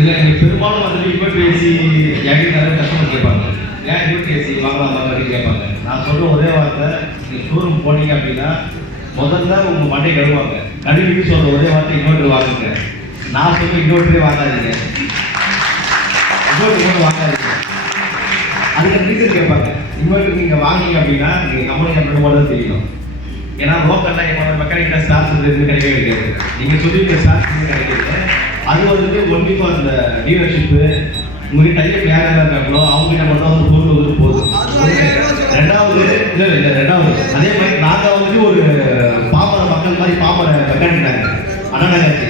இதில் எனக்கு பெரும்பாலும் வந்துட்டு இன்வெர்ட் ஏசி என்கிட்ட நிறைய கஸ்டமர் கேட்பாங்க, ஏன் இன்வெர்ட் ஏசி வாங்கலாமா அப்படின்னு கேட்பாங்க. நான் சொல்கிற ஒரே வார்த்தை, நீங்கள் ஷோரூம் போனீங்க அப்படின்னா முதல்ல உங்கள் மண்டை கழுவாங்க, கழுவிட்டு சொல்கிற ஒரே வார்த்தை இன்வெர்டர் வாங்குங்க. நான் சொல்ல இன்வெர்டரே வாங்காதீங்க, இன்வெர்டர் வாங்காதீங்க. அதுக்கு ரீசன் கேட்பாங்க. இன்வெர்டர் நீங்கள் வாங்கிங்க அப்படின்னா நீங்கள் கம்பெனி கம்பெனி தான் தெரியணும். ஏன்னா லோக்கலில் என்னோட மெக்கானிக்கல் ஸ்டார்ஸ் எதுவும் கிடைக்கவே கிடையாது. நீங்கள் சொல்லியிருக்க ஸ்டார்ஸ் எதுவும் கிடைக்கிறது. அது வந்துட்டு ஒன்லி ஃபார் அந்த டீலர்ஷிப்பு, உங்களுக்கு டைப் யார் யாராக இருக்காங்களோ அவங்ககிட்ட மட்டும் வந்து பொருள் வந்து போதும். ரெண்டாவது அதே மாதிரி நாங்கள் வந்துட்டு ஒரு பாமர மக்கள் மாதிரி பாமர மெக்கானிக்காங்க அண்ணாச்சி,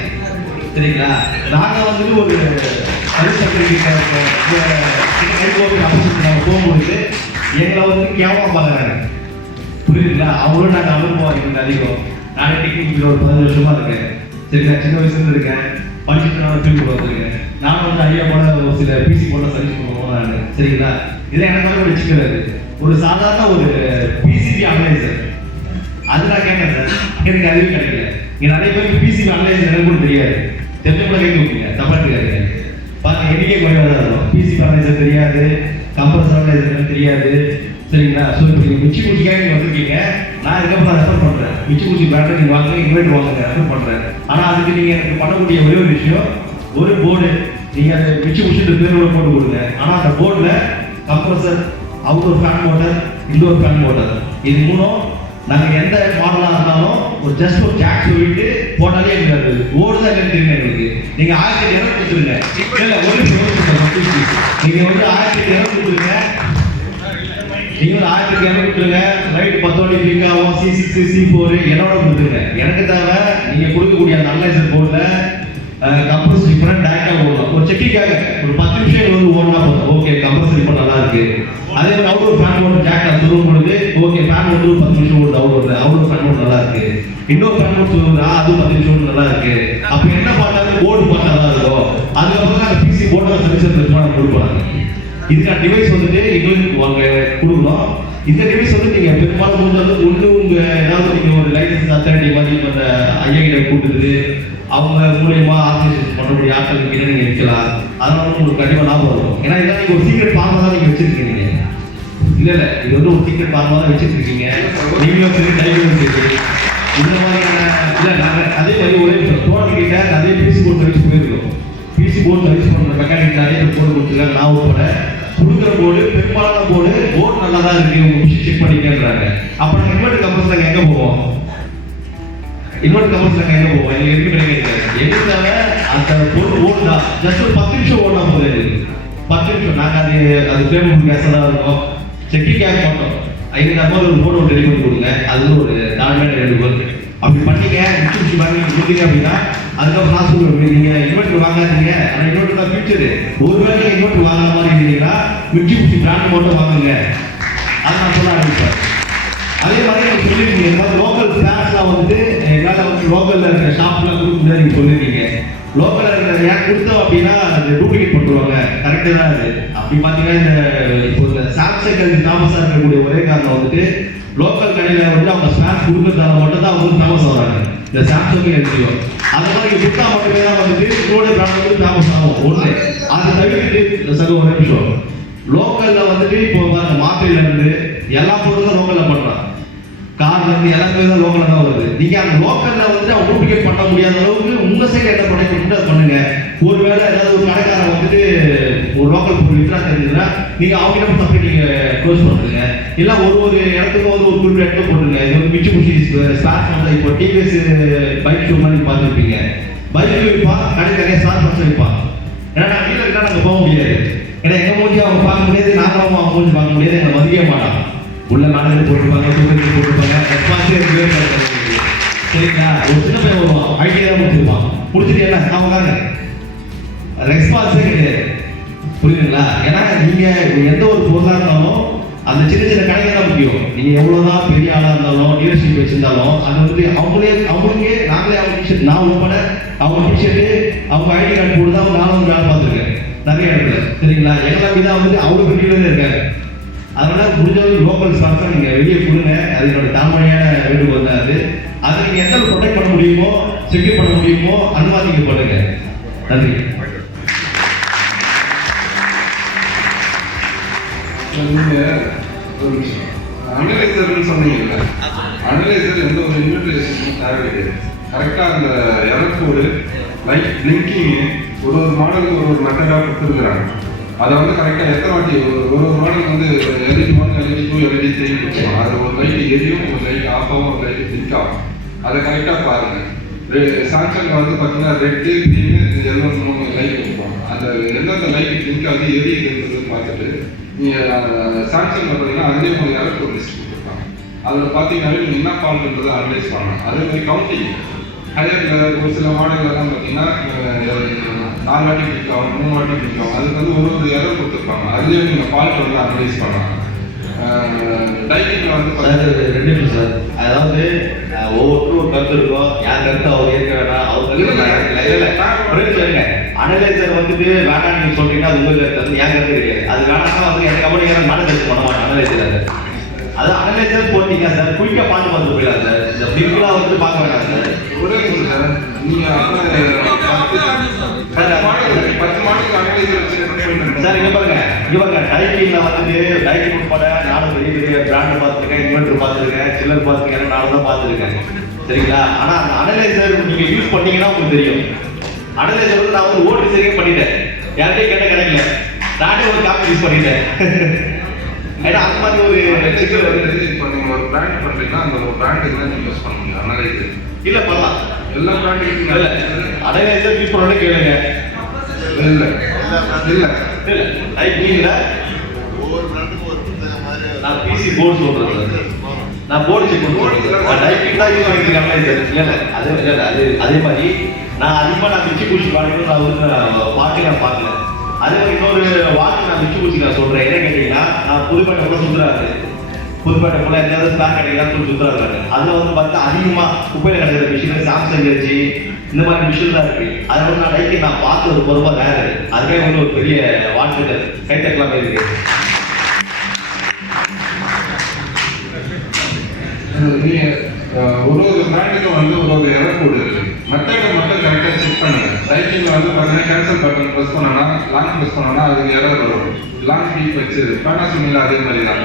சரிங்களா? நாங்கள் வந்துட்டு ஒரு நாங்கள் போகும்போது எங்களை வந்து கேவலமாக பார்க்குறாங்க, புரியுதுங்களா? அவங்களும் நாங்கள் அனுபவம் எங்களுக்கு அதிகம். நானே டெக்னிக்கல் ஒரு 15 வருஷமாக இருக்கேன், சரிங்களா? சின்ன வயசுலேருந்து இருக்கேன், படிச்சுட்டு நான் ஃபீல்டு வந்துருக்கேன். நான் வந்து ஐயா போல ஒரு சில பிசி போல சர்வீஸ் பண்ணுவோம் நான், சரிங்களா? இதை எனக்கு வந்து வச்சுக்கிறது ஒரு சாதாரண ஒரு பிசிபி அனலைசர், அது நான் கேட்டேன் சார், எனக்கு அதுவே கிடைக்கல. இங்கே நிறைய பேருக்கு பிசிபி அனலைசர் எனக்கு கூட தெரியாது, தெரிஞ்ச கூட கேட்க வைப்பீங்க, தப்பா தெரியாது பாருங்க. எனக்கே குறைவாக தான் இருக்கும், பிசிபி அனலைசர் தெரியாது, கம்ப்ரஸர் அனலைசர் தெரியாது, சரிங்களா? ஸோ இப்போ நீங்கள் மிச்சிக்குச்சிக்காக நீங்கள் வந்திருக்கீங்க, நான் இதுக்கப்புறம் நான் ரெஃபர் பண்ணுறேன். மிச்சிக்குச்சி பிராண்டை நீங்கள் வாங்க, இன்வெர்டர் வாங்க ரெஃபர் பண்ணுறேன். ஆனால் அதுக்கு நீங்கள் எனக்கு பண்ணக்கூடிய ஒரே ஒரு விஷயம், ஒரு போர்டு நீங்கள் அந்த மிச்சிக்குச்சின்ற பேரோட போட்டு கொடுங்க. ஆனால் அந்த போர்டில் compressor, outdoor fan motor, indoor fan motor, இது மூணும் நாங்கள் எந்த மாடலாக இருந்தாலும் ஒரு ஜஸ்ட் ஒரு ஜாக் சொல்லிட்டு போட்டாலே எங்களுக்கு ஓடுதான் இல்லைன்னு தெரியும் எங்களுக்கு. நீங்கள் 1200 கொடுத்துருங்க, இல்லை ஒரு நீங்கள் வந்து 1200 கொடுத்துருங்க, நீங்கள் 1200 கொடுத்துருங்க. ரைட் 10 பிளிக் ஆகும், C6 C4 என்னோட கொடுத்துருங்க. எனக்கு தேவை நீங்கள் கொடுக்கக்கூடிய அந்த அனலைசர் போர்டில் கம்ப்ரஸ் டிஃபரெண்ட் டேரக்டாக ஓடணும். ஒரு செக்கிங்காக ஒரு 10 நிமிஷம் வந்து ஓடனா போதும், ஓகே கம்ப்ரஸ் இப்போ நல்லா இருக்கு. அதே மாதிரி அவுட்டோர் ஃபேன் மோட்டர் ஜாக் துருவம் கொடுத்து, ஓகே ஃபேன் வந்து 10 நிமிஷம் ஓடுது, அவுட்டோர் ஃபேன் மோட்டர் நல்லா இருக்கு. இன்னொரு ஃபேன் மோட்டர் சொல்லுங்க, அது 10 நிமிஷம் நல்லா இருக்கு. அப்போ என்ன பார்த்தாலும் போர்டு பார்த்தா தான் இருக்கும். அதுக்கப்புறம் தான் பிசி போர்டு சர்வீஸ் நான் கொடுப்பாங்க. இதுக்கான டிவைஸ் வந்துட்டு எங்களுக்கு வாங்க கொடுக்கணும். இந்த டிவைஸ் வந்து நீங்கள் பெரும்பாலும் முடிஞ்சாலும் ஒன்று உங்கள் ஏதாவது நீங்கள் ஒரு லைசன்ஸ் அத்தாரிட்டி மாதிரி அந்த ஐயா கிட்ட கூட்டுது, அவங்க மூலியமா ஆர்கனைசேஷன் பண்ணக்கூடிய ஆட்கள் கிட்ட நீங்கள் இருக்கலாம். அதனால உங்களுக்கு கண்டிப்பாக லாபம் வரும். ஏன்னா இதெல்லாம் நீங்கள் ஒரு சீக்கிரம் பார்க்க தான் நீங்கள் வச்சிருக்கீங்க. இல்லை இது வந்து ஒரு சீக்கிரம் பார்க்க தான் வச்சுருக்கீங்க. நீங்களும் சரி டைவரும் சரி இந்த மாதிரியான இல்லை நாங்கள் அதே மாதிரி ஒரே தோட்டக்கிட்ட நிறைய பிசி போர்டு சர்வீஸ் போயிருக்கோம். பிசி போர்டு சர்வீஸ் பண்ணுற மெக்கானிக் நிறைய போர்டு கொடுத்துருக்காங்க. நான் உட்பட கொடுக்குற போர்டு பெரும்பாலான போர்டு நல்லா தான் இருக்கு, உங்க மிஷின் செக் பண்ணிக்கன்றாங்க. அப்போ நாங்கள் இன்வெர்டர் கம்பெனிஸ் நாங்கள் எங்கே போவோம்? இன்வெர்டர் கம்பெனிஸ் நாங்கள் எங்கே போவோம்? எங்களுக்கு எதுவுமே கிடைக்காது. எதுக்காக அந்த பொருள் ஓடுனா ஜஸ்ட் ஒரு 10 நிமிஷம் ஓடினா போதும். எங்களுக்கு 10 நிமிஷம் நாங்கள் அது பேமெண்ட் கேஸாக தான் இருக்கும். செக்கிங்காக மாட்டோம். 500 ஒரு போர்டு ரெடி பண்ணி கொடுங்க, அது ஒரு 4 வேண்டுகோள். அப்படி பண்ணீங்க மிச்சி வாங்கி கொடுத்தீங்க அப்படின்னா அதுக்கப்புறம் நான் சொல்லுவேன், நீங்கள் இன்வெர்டர் வாங்காதீங்க. ஆனால் இன்வெர்டர் தான் ஃபியூச்சரு. ஒருவேளை இன்வெர்டர் வாங்குற மாதிரி இருந்தீங்கன்னா மிச்சி பிராண்ட் மட்டும் வாங்குங்க, அதை நான் சொல்ல ஆரம்பிப்பேன். அதே மாதிரி நீங்கள் சொல்லியிருக்கீங்க, இந்த மாதிரி லோக்கல் ஸ்டாஃப்லாம் வந்து எங்களால் வந்து லோக்கலில் இருக்கிற ஷாப்லாம் கொடுக்க முடியாது நீங்கள் சொல்லியிருக்கீங்க. லோக்கலில் இருக்கிற ஏன் கொடுத்தோம் அப்படின்னா அது டூப்ளிகேட் பண்ணுவாங்க, கரெக்டாக தான் அது. அப்படி பார்த்தீங்கன்னா இந்த இப்போ இந்த சாம்சங் ஃபேமஸாக இருக்கக்கூடிய ஒரே காரணம் வந்துட்டு லோக்கல் கடையில் வந்து அவங்க ஸ்நாக்ஸ் கொடுக்கறதால மட்டும் தான் அவங்க ஃபேமஸ் ஆகிறாங்க. இந்த சாம்சங் எல்ஜியோ அந்த மாதிரி கொடுத்தா மட்டுமே தான் வந்துட்டு இதோட பிராண்ட் வந்து ஃபேமஸ் ஆகும். ஒன்று அதை தவிர்த்துட்டு சக ஒரு நிமிஷம் லோக்கலில் வந்துட்டு இப்போ மாத்திரையிலேருந்து எல்லா பொருளும் லோக்கலில் பண்ணுறாங்க. கார்லேருந்து எல்லாமே தான் லோக்கலில் தான் வருது. நீங்கள் அந்த லோக்கலில் வந்துட்டு அவங்க டூப்ளிகேட் பண்ண முடியாத அளவுக்கு உங்கள் சைடு என்ன பண்ணி அதை பண்ணுங்க. ஒருவேளை ஏதாவது ஒரு கடைக்காரன் வந்துட்டு ஒரு லோக்கல் பொருள் விற்றா தெரிஞ்சுன்னா நீங்கள் அவங்க தப்பி நீங்கள் க்ளோஸ் பண்ணுறீங்க. இல்லை ஒரு இடத்துக்கு வந்து ஒரு குறிப்பிட்ட இடத்துல போட்டுருங்க. இது வந்து மிச்சி ஸ்டார்ட் வந்து இப்போ டிவிஎஸ் பைக் ஷோ மாதிரி பார்த்துருப்பீங்க. பைக் விற்பான், கடைக்காரே ஸ்டார்ட் பண்ண வைப்பான். ஏன்னா நான் கீழே இருக்கா நாங்கள் போக முடியாது. ஏன்னா எங்கள் மூஞ்சி அவங்க பார்க்க முடியாது, நாங்களும் அவங்க மூஞ்சி பார்க்க முடியாது, எங்களை மதிக்க மாட்டான். உள்ள மேனேஜர் போட்டுருப்பாங்க, சூப்பர் போட்டுருப்பாங்க, சரிங்களா? ஒரு சின்ன பையன் வருவான், ஐடியா முடிச்சிருப்பான், முடிச்சுட்டு என்ன அவங்க ரெஸ்பான்ஸே கிடையாது, புரியுதுங்களா? ஏன்னா நீங்கள் எந்த ஒரு பொருளாக இருந்தாலும் அந்த சின்ன சின்ன கடைகள் தான் முக்கியம். நீங்கள் எவ்வளோதான் பெரிய ஆளாக இருந்தாலும் டீலர்ஷிப் வச்சுருந்தாலும் அது வந்து அவங்களுக்கே நாங்களே அவங்க டிஷர்ட், நான் உட்பட அவங்க டிஷர்ட்டு அவங்க ஐடி கார்டு போட்டு தான் அவங்க 4 வேலை பார்த்துருக்கேன் நிறைய இடத்துல, சரிங்களா? எங்களை தான் வந்துட்டு அவ்வளோ பெரிய இருக்காங்க. அதனால் முடிஞ்சவங்க லோக்கல் ஸ்டாஃப்ஸாக நீங்கள் வெளியே கொடுங்க. அது என்னோட தாழ்மையான வேண்டுகோள் தான். அதை நீங்கள் எந்த ப்ரொடெக்ட் பண்ண முடியுமோ, செக்யூர் பண்ண முடியுமோ அந்த மாதிரி நீங்கள் பண்ணுங்க. நன்றி. நீங்கள் ஒரு விஷயம் அனலைசர்னு சொன்னீங்கல்ல, அனலைசர் எந்த ஒரு இன்வெர்டேஷனும் தேவை கிடையாது. கரெக்டாக அந்த எலக்ட்ரோடு லைட் பிளிங்கிங்கு ஒரு மாடலுக்கு ஒரு மெத்தடாக கொடுத்துருக்குறாங்க. அதை வந்து கரெக்டாக எத்தனை வாட்டி ஒரு மாடலுக்கு வந்து LED 1, LED 2, LED 3 கொடுப்போம். அது ஒரு லைட் எரியும், ஒரு லைட் ஆஃப் ஆகும், ஒரு லைட் பிளிங்க் ஆகும். அதை கரெக்டாக பாருங்கள். சாம்சங் வந்து பார்த்தீங்கன்னா ரெட்டு, க்ரீனு, எல்லோ 3 லைட் கொடுப்போம். அந்த எந்தெந்த லைட் பிளிங்க் ஆகுது எரியுதுன்றது பார்த்துட்டு நீங்கள் சாம்சங்கில் பார்த்தீங்கன்னா அதுலேயே ஒரு எலக்ட்ரோ லிஸ்ட் கொடுத்துருப்பாங்க. அதில் பார்த்தீங்கன்னாலே நீங்கள் என்ன ஃபால்ட்ன்றதை அனலைஸ் பண்ணலாம். அதே மாதிரி கவுண்டிங் ஹையரில் ஒரு சில மாடல்லாம் பார்த்தீங்கன்னா 4 வாட்டி பிளிக் ஆகும், 3 வாட்டி பிளிக் ஆகும். அதுக்கு வந்து ஒரு எரர் கொடுத்துருப்பாங்க. அதுலேயே நீங்கள் ஃபால்ட் வந்து அனலைஸ் பண்ணலாம். டைட்டிங்கில் வந்து ரெண்டு நிமிஷம் சார். அதாவது ஒவ்வொருத்தரும் ஒரு கருத்து இருக்கும். யார் கருத்து அவர் ஏற்க வேண்டாம், அவர் சொல்லுங்க. அனலைசர் வந்துட்டு வேண்டாம் நீங்க சொல்றீங்கன்னா அது உங்க கருத்து, அது என் கருத்து கிடையாது. அது வேணாம்னா வந்து எனக்கு கம்பெனிக்கான மேலே கருத்து பண்ண மாட்டேன் அனலைசர். அது அனலைசர் போட்டீங்க சார், குயிக்காக பார்த்து பார்த்து போயிடலாம் சார். இந்த பிரிக்கெலாம் வந்து பார்க்க வேண்டாம் சார். ஒரே சார் நீங்கள் 10 மாடலுக்கு அனலைசர் வச்சு சார் இங்க பாருங்க டைட்டிங்ல வந்துட்டு டைட்டிங் உட்பட நானும் பெரிய பெரிய பிராண்ட் பார்த்துருக்கேன், இன்வெர்டர் பார்த்துருக்கேன், சில்லர் பார்த்துருக்கேன், நானும் தான் பார்த்துருக்கேன். சரிங்களா? ஆனா அந்த அனலைசர் நீங்க யூஸ் பண்ணீங்கன்னா உங்களுக்கு தெரியும். அனலைசர் வந்து நான் வந்து ஓட்டு சரியா பண்ணிட்டேன், யார்கிட்டயும் கேட்ட கிடைக்கல, நானே ஒரு காப்பி யூஸ் பண்ணிட்டேன். ஏன்னா அந்த மாதிரி ஒரு இப்போ நீங்கள் ஒரு பிராண்ட் பண்ணுறீங்கன்னா அந்த ஒரு பிராண்டுக்கு தான் நீங்கள் யூஸ் பண்ண முடியும் அனலைசர். இல்லை பண்ணலாம், எல்லா பிராண்டுக்கும் இல்லை அனலைசர் யூஸ் பண்ணோட கேளுங்க. இல்லை இல்லை இல்லை டைட்டிங்ல ஒவ்வொரு பிராண்டுக்கும் ஒரு மாதிரி நான் பிசி போர்டு சொல்றேன், நான் போர்டு செக் பண்ணுறேன். டைட்டிங் தான் யூஸ் பண்ணிருக்கேன் அனலைசர். இல்லை அது அதே மாதிரி நான் அதிகமாக நான் மிச்சி பூச்சி பாடிக்கணும் நான் வந்து வாக்கு நான் பார்க்கல. அதே மாதிரி இன்னொரு வாக்கு நான் மிச்சி பூச்சி நான் சொல்கிறேன். என்ன கேட்டீங்கன்னா நான் புதுப்பேட்டை கூட சுற்றுறாரு, புதுப்பேட்டை கூட எங்கேயாவது ஸ்டாக் கிடைக்கலாம் சுற்றுறாரு. அதில் வந்து பார்த்தா அதிகமாக குப்பையில் கிடைக்கிற மிஷின் சாம்சங் வச்சு இந்த மாதிரி மிஷின் தான் இருக்கு. அதை வந்து நான் லைக் நான் பார்த்து ஒரு பொறுப்பாக வேறு அதுவே வந்து ஒரு பெரிய வாழ்த்துக்கள் கைத்தக்கலாம் இருக்கு. நீங்கள் ஒரு பிராண்டுக்கும் வந்து ஒரு எரர் கோடு இருக்குது. மெத்தடை மட்டும் கரெக்டாக செக் பண்ணுங்க. டைட்டிங்கில் வந்து பார்த்தீங்கன்னா கேன்சல் பட்டன் ப்ரெஸ் பண்ணோன்னா லாங் ப்ரெஸ் பண்ணோன்னா அதுக்கு எரர் வரும். லாங் டீப் வச்சு பேனாசோனியில் அதே மாதிரி தான்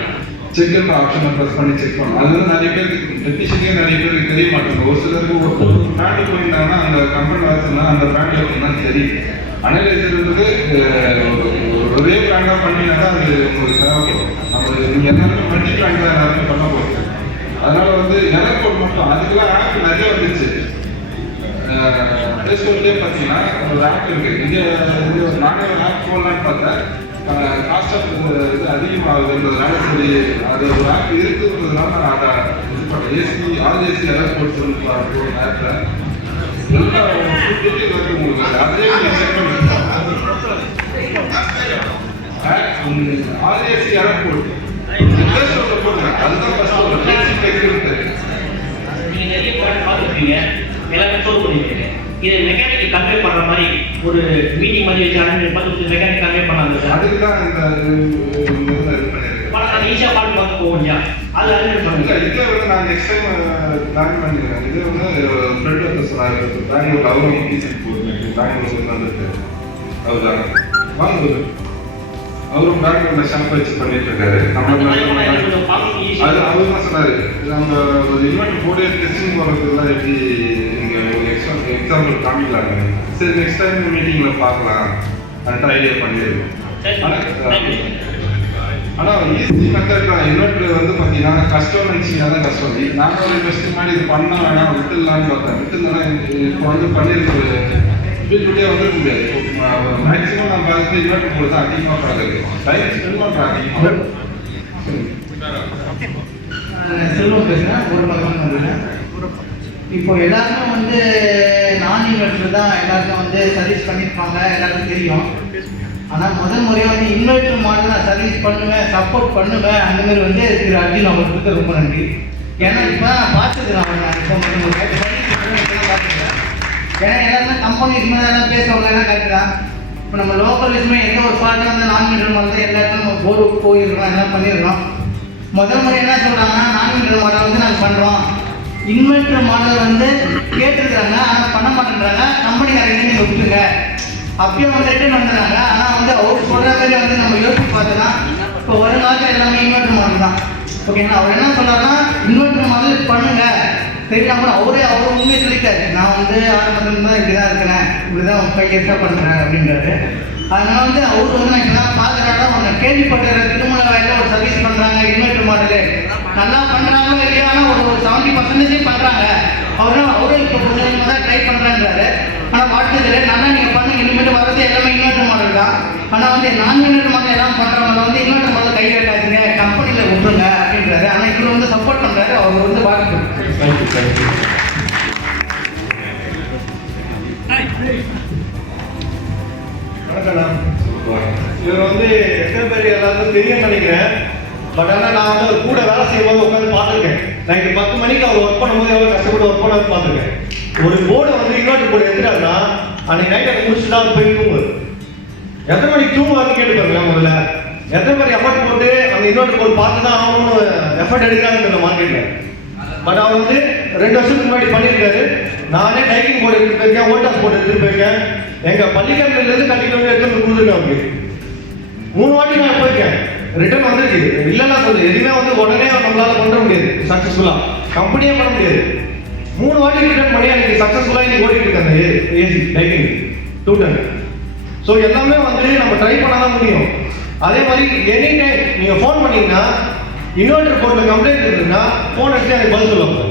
செக்ன்ற ஆப்ஷனை ப்ரெஸ் பண்ணி செக் பண்ணணும். அது வந்து நிறைய பேருக்கு டெக்னீஷியனே நிறைய பேருக்கு தெரிய மாட்டேங்குது. ஒரு சிலருக்கு ஒரு பிராண்டு போயிருந்தாங்கன்னா அந்த கம்பெனி வாசினா அந்த பிராண்டில் இருக்குன்னா சரி. அனலைசர்ன்றது ஒரே பிராண்டாக பண்ணினா தான் அது உங்களுக்கு தேவைப்படும். நம்ம நீங்கள் எல்லாருமே மல்டி பிராண்ட் தான் எல்லாருமே பண்ண போகுது. அதனால வந்து எலக்ட்ரோட் மட்டும் அதுக்கெல்லாம் ஆப் நிறைய வந்துச்சு. ப்ளே ஸ்டோர்லேயே பார்த்தீங்கன்னா ஒரு ஆப் இருக்குது. இது நானே ஒரு ஆப் போடலான்னு பார்த்தேன். காஸ்ட் ஆஃப் இது அதிகமாகுதுன்றதுனால சரி அது ஒரு ஆப் இருக்குன்றதுனால நான் அதை இது பண்ணேன். ஆர்ஏசி எலக்ட்ரோட்ஸ் ஒரு ஆப்பில் எல்லா டீட்டெயில் வந்து உங்களுக்கு அதே நீங்கள் செக் பண்ணிக்கலாம். ஆர்ஏசி எலக்ட்ரோட் அதுதான் நீங்க நிறைய ப்ராடக்ட் பார்த்துருப்பீங்க, எல்லாமே ஸ்டோர் பண்ணிருக்கீங்க. இது மெக்கானிக் கன்வே பண்ற மாதிரி ஒரு மீட்டிங் மாதிரி வச்சு பார்த்து மெக்கானிக் கன்வே பண்ணாங்க சார். அதுக்கு தான் இந்த அது ஈஸியாக பாட்டு பார்த்து போவோம் இல்லையா? அது அனுப்பி பண்ணுங்க. இதே வந்து நான் நெக்ஸ்ட் டைம் பிளான் பண்ணிக்கிறேன். இதே வந்து ஃப்ரெண்ட் வந்து சொன்னார் பெங்களூர், அவரும் டீச்சர் போயிருக்கேன் பெங்களூர் வந்துருக்கு. அவர் தான் வாங்க அவரும் பெங்களூரில் ஷாப் வச்சு பண்ணிட்டு இருக்காரு. அது அவர் தான் சொன்னார் நம்ம ஒரு இன்வெர்டர் போர்டு டெஸ்டிங் போகிறதுலாம் எப்படி நீங்கள் ஒரு எக்ஸாம்பிள் காமிக்கலாங்க. சரி நெக்ஸ்ட் டைம் மீட்டிங்கில் பார்க்கலாம் ட்ரையே பண்ணிடுவோம். ஆனால் ஈஸி மெத்தட் தான். இன்வெர்டர் வந்து பார்த்தீங்கன்னா கஷ்டம் நினச்சிங்கன்னா தான் கஷ்டம். நான் ஒரு பெஸ்ட் மாதிரி இது பண்ண வேணாம் விட்டுலான்னு பார்த்தேன். விட்டுலன்னா இப்போ வந்து பண்ணியிருக்கு வீட்டுக்குள்ளேயே வந்துருக்க முடியாது. மேக்ஸிமம் நம்ம வந்து இன்வெர்டர் போர்டு தான் அதிகமாக பார்க்குறது. டைம் ஸ்பெண்ட் பண்ணுறேன் அதிகமாக. செல்வம் பேசுகிறேன் ஒரு பக்கம் வந்துடுறேன். இப்போ எல்லாருமே வந்து நான் இன்வெர்டர் தான் எல்லாருக்கும் வந்து சர்வீஸ் பண்ணியிருப்பாங்க, எல்லாருக்கும் தெரியும். ஆனால் முதல் முறையாக வந்து இன்வெர்டர் மாடல் நான் சர்வீஸ் பண்ணுவேன், சப்போர்ட் பண்ணுவேன் அந்த மாதிரி வந்து திரு அர்ஜுன் அவர்களுக்கு ரொம்ப நன்றி. ஏன்னா இப்போ நான் பார்த்துக்கிறேன் நான் இப்போ பார்த்துக்கிறேன். ஏன்னா எல்லாருமே கம்பெனி இது மாதிரி எல்லாம் பேசுகிறவங்க எல்லாம் கற்றுக்கலாம். இப்போ நம்ம லோக்கல் விஷயமே எந்த ஒரு ஃபால்ட்டாக வந்து நான் இன்வெர்டர் மாடல் தான் எல்லாருக்கும் நம்ம போர்டு போயிருக்கோம் எல்லாம் பண்ணியிருக்கோம். முதல் முறை என்ன சொல்கிறாங்கன்னா நான் இன்வெர்டர் மாடல் வந்து நாங்கள் பண்ணுறோம், இன்வெர்டர் மாடல் வந்து கேட்டிருக்கிறாங்க ஆனால் பண்ண மாட்டேன்றாங்க, கம்பெனிக்காரங்க நீங்கள் விட்டுருங்க அப்பயும் வந்து ரிட்டர்ன் வந்துடுறாங்க. ஆனால் வந்து அவர் சொல்கிற மாதிரி வந்து நம்ம யோசிச்சு பார்த்தோன்னா இப்போ ஒரு நாள் ஓகேங்களா. அவர் என்ன சொன்னார்னா இன்வெர்டர் முதல்ல பண்ணுங்க தெரியல கூட அவரே உண்மையை சொல்லிட்டாரு. நான் வந்து ஆரம்பத்துல தான் இப்படி தான் இருக்கிறேன், இப்படி தான் 5 இயர்ஸாக பண்ணுறேன் அப்படின்றாரு. அதனால வந்து அவர் வந்து நான் இதெல்லாம் பார்க்குறாங்க அவங்க கேள்விப்பட்டுற திருமண வயலில் ஒரு சர்வீஸ் பண்ணுறாங்க இன்வெர்டர் மாடலு நல்லா பண்ணுறாங்களோ இல்லையா, ஆனால் ஒரு 70% பண்ணுறாங்க. அவரும் இப்போ கொஞ்சம் தான் ட்ரை பண்ணுறாங்கிறாரு. ஆனால் வாழ்க்கையில் நல்லா நீங்கள் பண்ணுங்க, இனிமேட்டு வர்றது எல்லாமே இன்வெர்டர் மாடல் தான். ஆனால் வந்து நான் இன்வெர்டர் மாடல் எல்லாம் பண்ணுறவங்க வந்து இன்வெர்டர் மாடல் கை வைக்காதீங்க, கம்பெனியில் விட்டுருங்க அப்படின்றாரு. ஆனால் இவர் வந்து சப்போர்ட் பண்ணுறாரு. அவர் வந்து வாழ்க்கை இவர் வந்து எத்தனை பேர் எல்லாருக்கும் தெரியும்னு நினைக்கிறேன். பட் ஆனால் நான் வந்து அவர் கூட வேலை செய்யும்போது உட்காந்து பார்த்துருக்கேன். நைட்டு 10 மணிக்கு அவர் ஒர்க் பண்ணும்போது எவ்வளோ கஷ்டப்பட்டு ஒர்க் பண்ண பார்த்துருக்கேன். ஒரு போர்டை வந்து இன்வெர்டர் போர்டு எடுத்துட்டாருன்னா அன்னைக்கு நைட் அதை முடிச்சுட்டு தான் அவர் போய் தூங்குவார். எத்தனை மணிக்கு தூங்குவார்னு கேட்டுப்பாருங்களா முதல்ல. எத்தனை மாதிரி எஃபர்ட் போட்டு அந்த இன்வெர்டர் போர்டு பார்த்து தான் ஆகணும்னு எஃபர்ட் எடுக்கிறாங்க இந்த மார்க்கெட்டில். பட் அவர் வந்து 2 வருஷத்துக்கு முன்னாடி பண்ணியிருக்காரு. நானே டைக்கிங் போர்டு எடுத்து போயிருக்கேன், ஓட்டாஸ் போர்டு எடுத்துட்டு போயிருக்கேன். எங்கள் பள்ளிக்கல்விலேருந்து கட்டிட்டு வந்து எடுத்து கொடுத்துருக்கேன். அவருக்கு 3 வாட்டி நான் போயிருக்கேன். ரிட்டர்ன் வந்துருக்கு. இல்லைன்னா சொல்லு எதுவுமே வந்து உடனே நம்மளால பண்ண முடியாது சக்ஸஸ்ஃபுல்லாக, கம்பெனியே பண்ண முடியாது. 3 வாட்டி ரிட்டர்ன் பண்ணி எனக்கு சக்ஸஸ்ஃபுல்லாக இன்னைக்கு ஓடிட்டு இருக்காங்க ஏசி டைக்கிங் 210. ஸோ எல்லாமே வந்து நம்ம ட்ரை பண்ண தான் முடியும். அதே மாதிரி எனி டைம் நீங்கள் ஃபோன் பண்ணீங்கன்னா இன்வெர்டர் போர்ட்டில் கம்ப்ளைண்ட் இருக்குன்னா ஃபோன் எடுத்து எனக்கு பதில் சொல்லுவாங்க,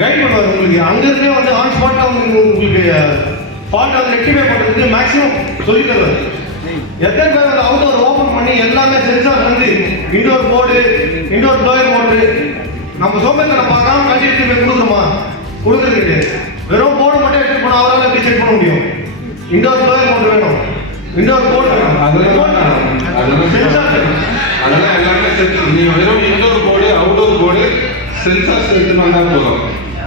கைட் பண்ணுவார். உங்களுக்கு அங்கேருந்தே வந்து ஆன் ஸ்பாட்டில் உங்களுக்கு ஃபால்ட் வந்து ரெக்டிஃபை பண்ணுறதுக்கு மேக்ஸிமம் சொல்லி தருவார். எத்தனை பேர் வந்து அவுட்டோர் ஓப்பன் பண்ணி எல்லாமே சென்சார் வந்து indoor board indoor blower motor நம்ம சோம்பேத்தனை பார்க்காம கட்டி எடுத்து போய் கொடுக்குறோமா? கொடுக்குறது வெறும் போர்டு மட்டும் எடுத்துட்டு போனால் அவரால் எப்படி செக் பண்ண முடியும்? இன்டோர் ப்ளோயர் மோட்ரு வேணும், இன்டோர் போர்டு அதெல்லாம் எல்லாமே செட். நீங்கள் வெறும் indoor board outdoor board sensors எடுத்துட்டு வந்தால் போதும்.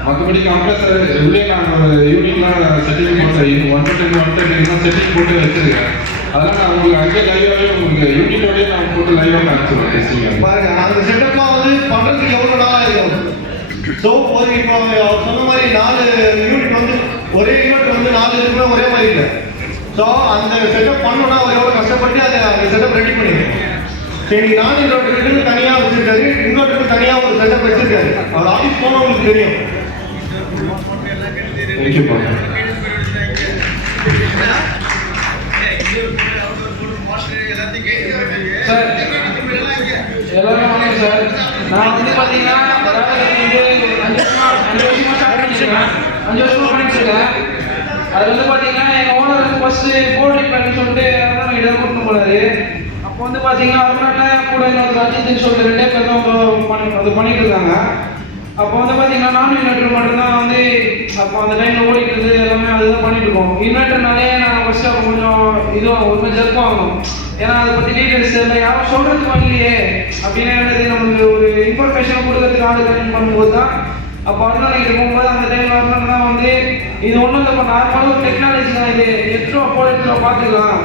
மற்றபடி கம்ப்ரஸர் உள்ளே நாங்கள் யூனிட்லாம் செட்டிங் போட்டு 110 110 செட்டிங் போட்டு வச்சுருக்கேன். அதெல்லாம் நான் உங்களுக்கு அங்கே லைவாகவே உங்களுக்கு யூனிட்டோடய நான் போட்டு லைவாக அனுப்பிச்சுடுவேன் டெஸ்டிங். பாருங்க அந்த செட்டப்லாம் வந்து பண்ணுறதுக்கு எவ்வளோ நாளாக இருக்கும். ஸோ ஒரு இப்போ அவர் சொன்ன மாதிரி 4 யூனிட் வந்து ஒரே யூனிட் வந்து 4 இருக்குமே ஒரே மாதிரி இல்லை. ஸோ அந்த செட்டப் பண்ணணும்னா அவர் எவ்வளோ கஷ்டப்பட்டு அதை அந்த செட்டப் ரெடி பண்ணிடுங்க. சரி, நான் இன்வெர்டருக்கு தனியாக வச்சிருக்காரு, இன்வெர்டருக்கு தனியாக ஒரு செட்டப் வச்சிருக்காரு. அவர் ஆஃபீஸ் போனால் உங்களுக்கு தெரியும். Thank you sir. எல்லாரும் வணக்கம் சார். நான் வந்து பார்த்தீங்கன்னா 5 வருஷமா பண்ணிட்டு இருக்கேன். அது வந்து பார்த்தீங்கன்னா எங்கள் ஓனர் ஃபர்ஸ்ட் போர்டு ரிப்பேர்னு சொல்லிட்டு அதான் நான் இடம் கொடுத்து போனாரு. அப்போ வந்து பார்த்தீங்கன்னா அருணாட்டில் கூட இன்னொரு அஜித்னு சொல்லிட்டு 2 பேர் தான் அது பண்ணிட்டு இருக்காங்க. அப்போ வந்து பார்த்தீங்கன்னா நான் இன்வெர்டர் மட்டும்தான் வந்து அப்போ அந்த டைமில் ஓடிட்டு இருந்து எல்லாமே அதுதான் பண்ணிட்டு இருக்கோம். இன்வெர்டர்னாலே நான் ஃபர்ஸ்ட் அப்போ கொஞ்சம் இதுவும் ஒரு ஜர்க் ஆகணும். ஏன்னா அதை பற்றி டீட்டெயில்ஸ் இல்லை, யாரும் சொல்கிறதுக்கு இல்லையே அப்படின்னு நம்மளுக்கு ஒரு இன்ஃபர்மேஷன் கொடுக்கறதுக்கு ஆள் கனெக்ட் பண்ணும்போது தான் அப்போ அருணாலைக்கு போகும்போது அந்த டைமில் அருணா வந்து இது ஒன்றும் இல்லை, இப்போ நார்மலாக ஒரு டெக்னாலஜி தான், இது எத்தனை போட எடுத்து பார்த்துக்கலாம்.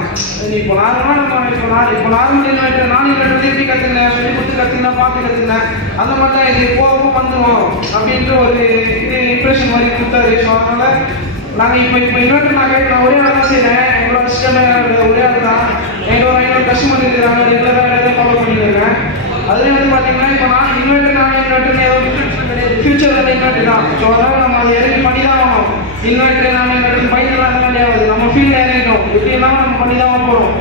இப்போ நார்மலாக நம்ம இப்போ நார்மல் இன்வெர்டர் நான் இன்வெர்டர் எப்படி கற்றுக்கினேன், சொல்லி கொடுத்து கற்றுக்கினேன், பார்த்து கற்றுக்கினேன், அந்த மாதிரி தான் இது போகவும் வந்துடும் அப்படின்ற ஒரு இது இம்ப்ரெஷன் மாதிரி கொடுத்தாரு. ஸோ அதனால் நாங்கள் இப்போ இன்வெர்டர் நான் ஒரே ஆள் தான் செய்கிறேன். எங்களோட சிஸ்டம் ஒரே ஆள் தான். எங்களோட 500 கஸ்டமர் இருக்கிறாங்க, ரெகுலராக ஃபாலோ பண்ணியிருக்கேன். அதுலேயே வந்து பார்த்தீங்கன்னா இப்போ நான் இன்வெர்டர் ஏதோ ஃபியூச்சரில் இன்வெர்டர் தான். ஸோ அதனால் நம்ம அதை இறங்கி பண்ணி தான் ஆகணும். இன்வெர்டர் நான் இன்வெர்டர் பயங்கரம் கிடையாது, நம்ம ஃபீல்டில் இறங்கிட்டோம். எப்படி இருந்தாலும் நம்ம பண்ணி தான் போகிறோம்.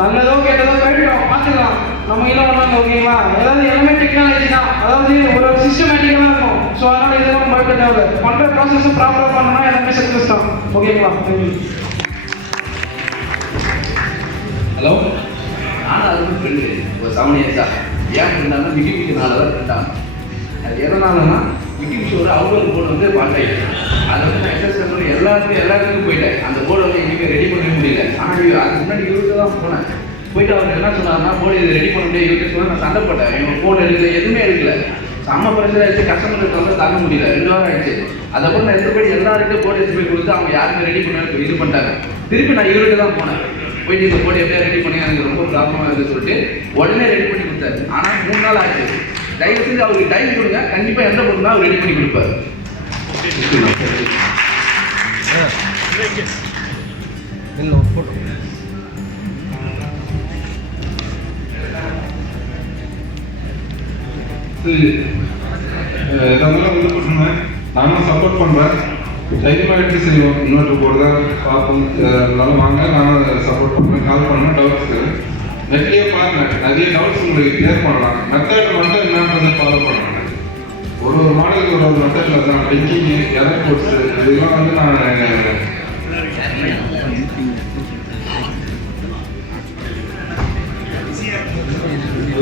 நல்லதோ கெட்டதோ கழிட்டோம், பார்த்துக்கலாம். நம்ம இன்னும் ஒன்றாங்க ஓகேங்களா. அதாவது எல்லாமே டெக்னாலஜி தான், அதாவது ஒரு சிஸ்டமேட்டிக்காக இருக்கும். ஸோ அதனால் இதெல்லாம் பயப்பட தேவை. பண்ணுற ப்ராசஸும் ப்ராப்பராக பண்ணோம்னா எல்லாமே சக்ஸஸ் தான். ஓகேங்களா. ஹலோ, நானும் அது ஒரு ஃப்ரெண்டு ஒரு 7 இயர்ஸா. ஏன் ஃப்ரெண்டானா விக்கிபீடியனால தான் ஃப்ரெண்டாக. அது எதனாலனா விக்கிபீடிய ஒரு அவுட்டோர் போர்டு வந்து பார்த்தாயிடுச்சு. அதை வந்து எக்ஸஸ் பண்ணி எல்லாத்துக்கும் போயிட்டேன். அந்த போர்டை வந்து எங்கேயுமே ரெடி பண்ணவே முடியல. ஆனால் அதுக்கு முன்னாடி இவருக்கு தான் போனேன். போயிட்டு அவர் என்ன சொன்னார்னா போர்டு இது ரெடி பண்ண முடியாது. இவருக்கு சொன்னால் நான் சண்டை போட்டேன். இவங்க போர்டு எடுக்கல, எதுவுமே எடுக்கல. செம்ம பிரச்சனை ஆயிடுச்சு. கஸ்டமருக்கு வந்து தாங்க முடியல. 2 வாரம் ஆயிடுச்சு. அதுக்கப்புறம் நான் எடுத்து போய் எல்லாருக்கும் போர்டு எடுத்து போய் கொடுத்து அவங்க யாருமே ரெடி பண்ண இது பண்ணிட்டாங்க. திருப்பி நான் இவருக்கு தான் போனேன். போயிட்டு இந்த போர்டு எப்படியா ரெடி பண்ணி எனக்கு ரொம்ப ப்ராப்ளமாக இருக்குன்னு சொல்லிட்டு உடனே ரெடி பண்ணி கொடுத்தாரு. ஆனால் 3 நாள் ஆச்சு. தயவு செஞ்சு அவருக்கு டைம் கொடுங்க, கண்டிப்பாக எந்த பொருள் அவர் ரெடி பண்ணி கொடுப்பாரு. இதெல்லாம் வந்து பார்த்தீங்கன்னா நானும் சப்போர்ட் பண்ணுறேன். தைரியமாக எடுத்து செய்வோம். இன்வெர்டர் போர்டு தான் பார்ப்போம். அதனால வாங்க, நானும் சப்போர்ட் பண்ணுறேன். கால் பண்ணேன் டவுட்ஸுக்கு நெட்லேயே பாருங்கள். நிறைய டவுட்ஸ் உங்களுக்கு கிளியர் பண்ணலாம். மெத்தட் மட்டும் என்னன்றதை ஃபாலோ பண்ணுறேன். ஒரு மாடலுக்கு ஒரு மெத்தடில் தான் லிங்கிங்கு, எரர் கோட்ஸு இதெல்லாம் வந்து நான்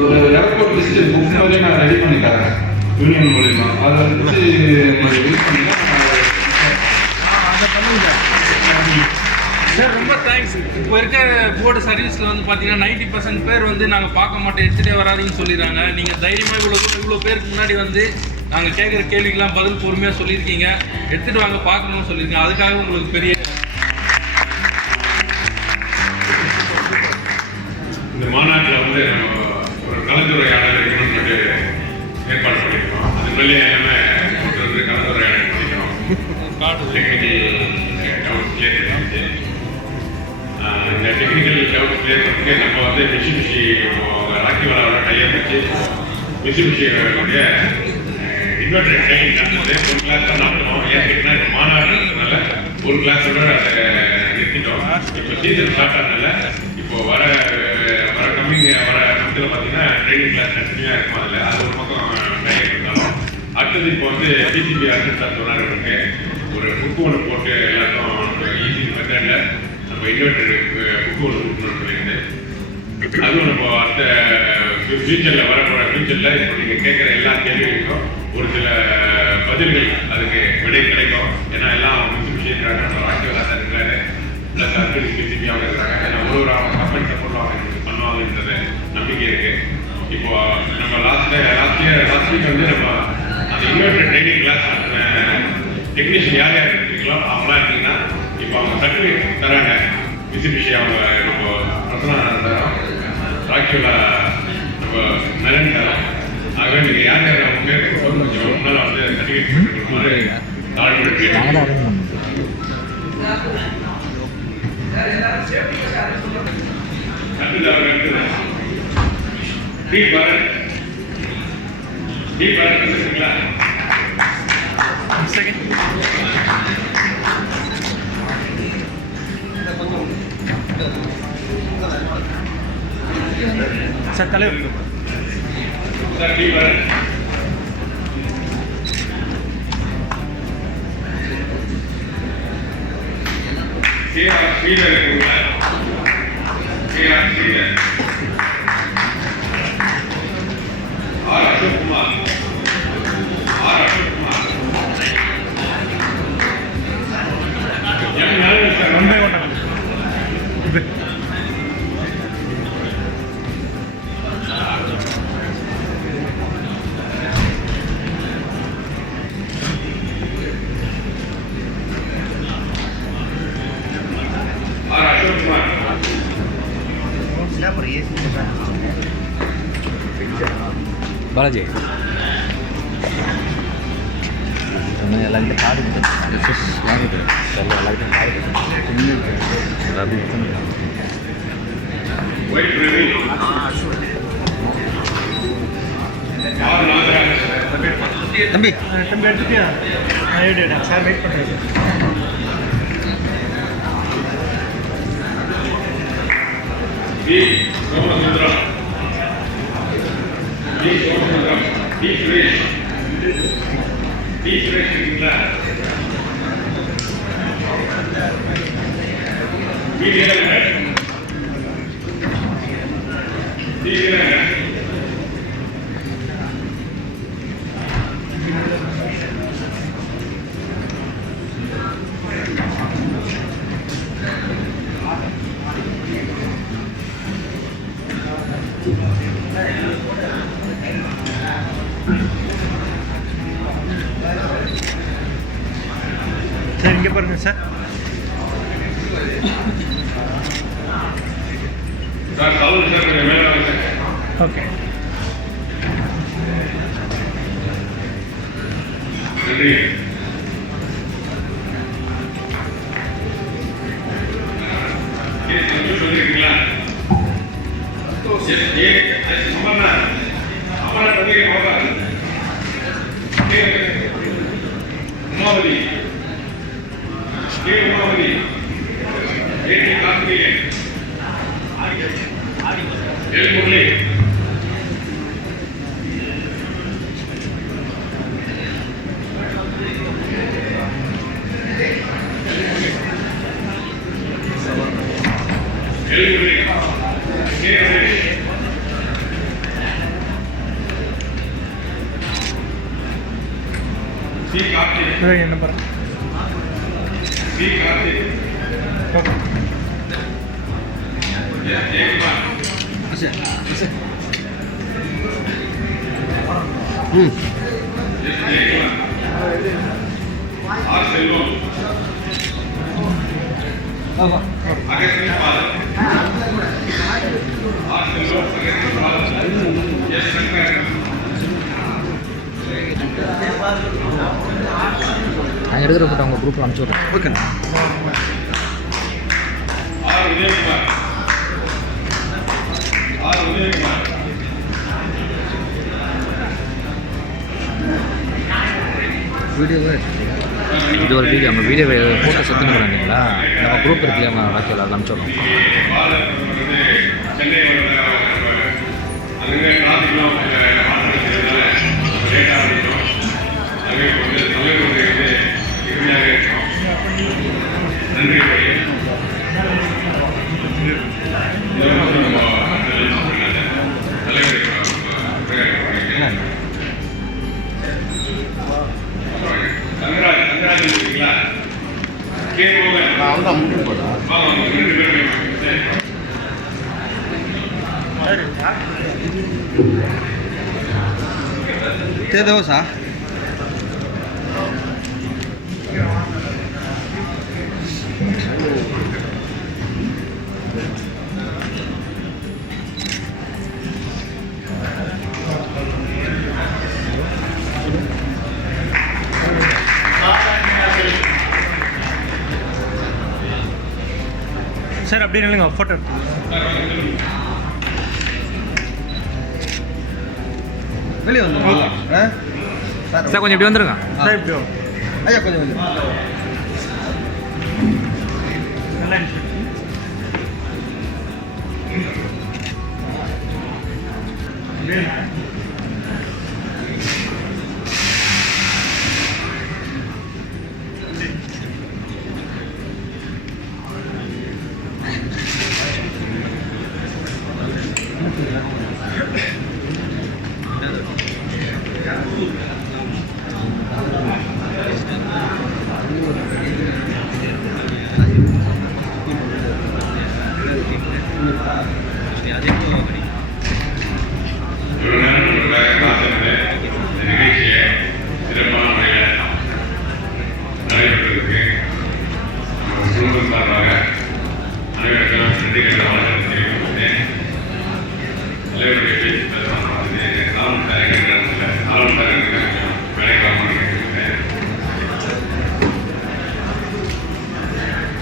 ஒரு ஏர்போர்ட் லிஸ்ட் புக் மாதிரி நான் ரெடி பண்ணி தரேன் யூனியன் மூலிமா. அதை வச்சு யூஸ் பண்ணி சார் ரொம்ப தேங்க்ஸ். இப்போ இருக்க போர்டு சர்வீஸில் வந்து பார்த்தீங்கன்னா 90% பேர் வந்து நாங்கள் பார்க்க மாட்டோம், எடுத்துகிட்டே வராதின்னு சொல்லிடுறாங்க. நீங்கள் தைரியமாக இவ்வளோ பேருக்கு முன்னாடி வந்து நாங்கள் கேட்குற கேள்விக்கெல்லாம் பதில் பொறுமையாக சொல்லியிருக்கீங்க. எடுத்துகிட்டு வாங்க பார்க்கணும்னு சொல்லியிருக்கீங்க. அதுக்காக உங்களுக்கு பெரிய இந்த மாநாட்டில் வந்து நம்ம ஒரு கலந்துரையாடல் இருக்கணும்னு சொல்லி ஏற்பாடு பண்ணியிருக்கோம். அது மேலே எல்லாமே ஒருத்தர் கலந்துரையாடல் பண்ணிக்கிறோம். டவுட்ஸ் கிளியர் பண்ணிச்சு. இந்த டெக்னிக்கல் டவுட்ஸ் கிளியர் பண்ணுறதுக்கு நம்ம வந்து மிஷிபிஷி ராக்கிவாலாவோட டையப் வச்சு மிஷிபிஷியோடைய இன்வெர்டர் ட்ரைனிங் நடந்தது. ஒரு கிளாஸ் தான் நடத்தணும். ஏற்கனவே இப்போ மாநாடுனால ஒரு கிளாஸோட அதை நிறுத்திட்டோம். இப்போ சீசன் ஸ்டார்ட் ஆனதுனால இப்போ வர மந்தில் பார்த்தீங்கன்னா ட்ரைனிங் கிளாஸ் கண்டினியூவாக இருக்கும். அதில் அது ஒரு பக்கம் டைப் இருந்தாலும் அடுத்தது இப்போ வந்து டிசிபி அசிஸ்டன்ட் சொன்னாருக்கு ஒரு புக்கு ஒன்று போட்டு எல்லாத்தையும் ஈஸி மெத்தடில் நம்ம இன்வெர்டர் புக்கு ஒன்று கொடுக்கணும்னு சொல்லியிருந்து அதுவும் நம்ம அடுத்த ஃபியூச்சரில் வரப்போகிற ஃபியூச்சரில் இப்போ நீங்கள் கேட்குற எல்லா கேள்விகளுக்கும் ஒரு சில பதில்கள் அதுக்கு விடை கிடைக்கும். ஏன்னா எல்லாம் விஷயம் ஆக்டிவாக தான் இருக்கிறாரு. ப்ளஸ் அடுத்தது ஸ்பெசிஃபிக்காக இருக்கிறாங்க. ஏன்னா ஒரு அவங்க கம்பெனி சப்போர்ட் பண்ணுவாங்கன்றது நம்பிக்கை இருக்கு. இப்போ நம்ம லாஸ்ட் வீக் வந்து நம்ம அந்த இன்வெர்டர் ட்ரைனிங் கிளாஸ் டெக்னீஷியன் யார் யார் இருக்கீங்களோ அவங்களாம் இருக்கீங்கன்னா இப்போ அவங்க சர்டிஃபிகேட் தராங்க. மிசிபிஷி அவங்க நம்ம பிரசனா தரோம், ராக்கியோலா நம்ம நலன் தரோம். ஆகவே நீங்கள் யார் யார் அவங்க பேருக்கு கொஞ்சம் முன்னால் வந்து சர்டிஃபிகேட் கொடுக்குற மாதிரி தாழ்வு சார் தலைவர் சார் டீ பாரு ஸ்ரீதர் இருக்குங்களா? ஸ்ரீதர் ஆர் அசோக்குமார் பாலாஜி எல்லாருக்கிட்ட கார்டு வாங்கிட்டு எல்லாருக்கிட்ட கார்டு தம்பி எடுத்துட்டியா? சார் வெயிட் பண்ணுறேன். சோமசுந்தரம் சுரேஷ் இருக்கீங்களா? சார் இங்கே பாருங்க சார். சார் சார் கொஞ்சம் மேலே வாங்க சார். ஓகே நன்றி. சொல்லிருக்கீங்களா? அமர்நாத் வந்து L Murali. L Murali. K Ramesh. C Karthik. என்ன பாரு C Karthik. S Jayakumar. S Jayakumar. R Selvam. Augustine Paul. R Selvam. Augustine Paul. S Shankar. நான் எடுக்கிற போட்டு அவங்க குரூப்பில் அனுப்பிச்சி விட்றேன். Okay. R Udayakumar. R Udayakumar. வீடியோவே இது ஒரு வீடியோ நம்ம வீடியோவை ஃபோட்டோ செத்துன்னு இல்லைங்களா, நம்ம குரூப் இருக்கு இல்லையா ராக்கி அதை அனுப்பிச்சி விட்றோம். சென்னை அதுவே டிராஃபிக்லாம் லேட்டாக இருக்கும். அதுவே கொஞ்சம் தலைவர் வந்து எளிமையாக இருக்கும். நன்றி பையன். தங்கராஜ் தங்கராஜ் இருக்கீங்களா? கே மோகன். வாங்க 2 பேரும். தோசா சார் அப்படியே இல்லைங்க ஃபோட்டோ வெளியே வந்து சார் கொஞ்சம் இப்படி வந்துருங்க. சார் இப்படி ஐயா கொஞ்சம் வந்து நல்லா இருந்துச்சு.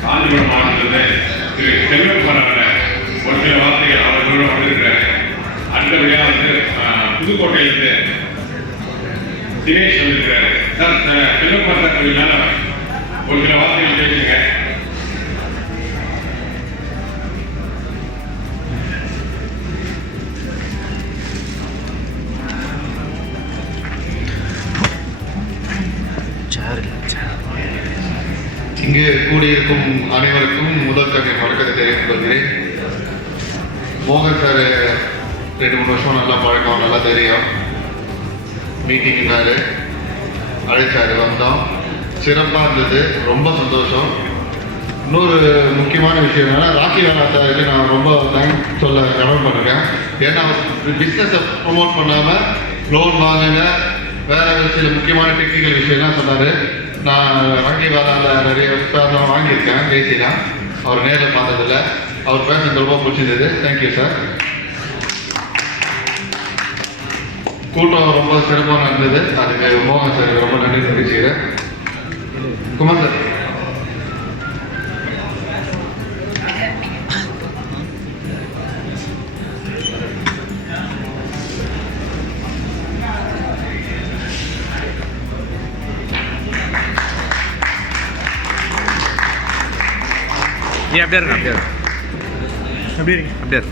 காஞ்சிபுரம் மாவட்டத்தில் திரு செல்வகுமார் ஒரு சில வார்த்தைகள் அவர்களோட வந்திருக்கிறார். அடுத்தபடியாக வந்து புதுக்கோட்டையிலிருந்து தினேஷ் வந்திருக்கிறார். சார் செல்வகுமார் சார் கொஞ்சம் ஒரு சில வார்த்தைகள் பேசுங்க. இங்கே கூடியிருக்கும் அனைவருக்கும் முதற்கண் வணக்கத்தை தெரிவித்துக் கொள்கிறேன். மோகன் சார் 2-3 வருஷம் நல்லா பழக்கம், நல்லா தெரியும். மீட்டிங்னாரு அழைச்சாரு, வந்தோம். சிறப்பாக இருந்தது, ரொம்ப சந்தோஷம். இன்னொரு முக்கியமான விஷயம் என்னன்னா, ராக்கி வேலாத்தாருக்கு நான் ரொம்ப தேங்க்ஸ் சொல்ல கடமைப்பட்டிருக்கேன். ஏன்னா பிஸ்னஸை ப்ரொமோட் பண்ணாமல் லோன் வாங்குங்க, வேற சில முக்கியமான டெக்னிக்கல் விஷயம்லாம் சொன்னார். நான் ராக்கி வேலாவில் நிறைய பேர்லாம் வாங்கியிருக்கேன், பேசிலாம். அவர் நேரில் பார்த்ததில்ல, அவர் பேசுறது ரொம்ப பிடிச்சிருந்தது. Thank you sir. கூட்டம் ரொம்ப சிறப்பாக நடந்தது, அதுக்கு மோகன் சார் ரொம்ப நன்றி தெரிவிச்சுக்கிறேன். குமார் சார். அப்படியே இருங்க, அப்படியே அப்படியே இருக்கு.